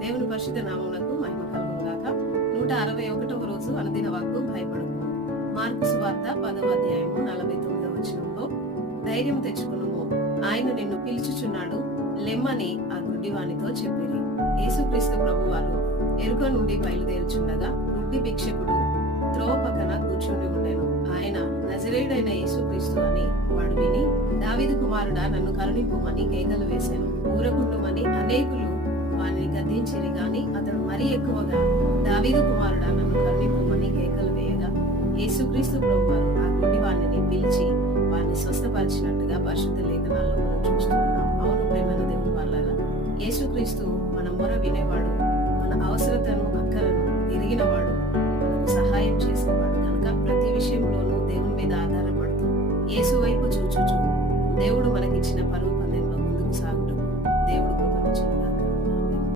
దేవుని పరిశుద్ధ నామమునకు మహిమ కలుగును గాక. 161వ రోజు అనుదిన వాక్కు భయపడకు. మార్కు సువార్త 10వ అధ్యాయము 49వ వచనంలో, ధైర్యం తెచ్చుకునుము, ఆయన నిన్ను పిలుచుచున్నాడు, లెమ్మని ఆ గుడ్డివానితో చెప్పిరి. యేసుక్రీస్తు ప్రభువారు ఎరుక నుండి బయలుదేరుచుండగా గుడ్డి భిక్షకుడు త్రోవ పక్కన కూర్చుండి ఉండెను. ఆయన నజరేయుడైన యేసుక్రీస్తు అని వాడు విని, దావీదు కుమారుడా, నన్ను కరుణింపుమని కేకలు వేశాను. ఊరకుండుమని అనేకులు వారిని గద్దించిరి గాని అతడు మరీ ఎక్కువగా, దావీదు కుమారుడా, నన్ను కరుణింపుమని కేకలు వేయగా యేసుక్రీస్తు ప్రభువారు ఆ గుడ్డి వాణిని పిలిచి వారిని స్వస్థపరిచినట్టుగా పరిశుద్ధ లేఖనాల్లో మనం చూస్తున్నాం. అవును ప్రేమైన దేవుని వాళ్ళారా, యేసుక్రీస్తు మన మొర వినేవాడు, మన అవసరతను అక్కరను ఎరిగినవాడు, మనకు సహాయం చేసేవాడు. కనుక ప్రతి విషయంలోనూ దేవుని మీద ఆధారపడుతూ యేసు వైపు చూచుచు దేవుడు మనకిచ్చిన పరువు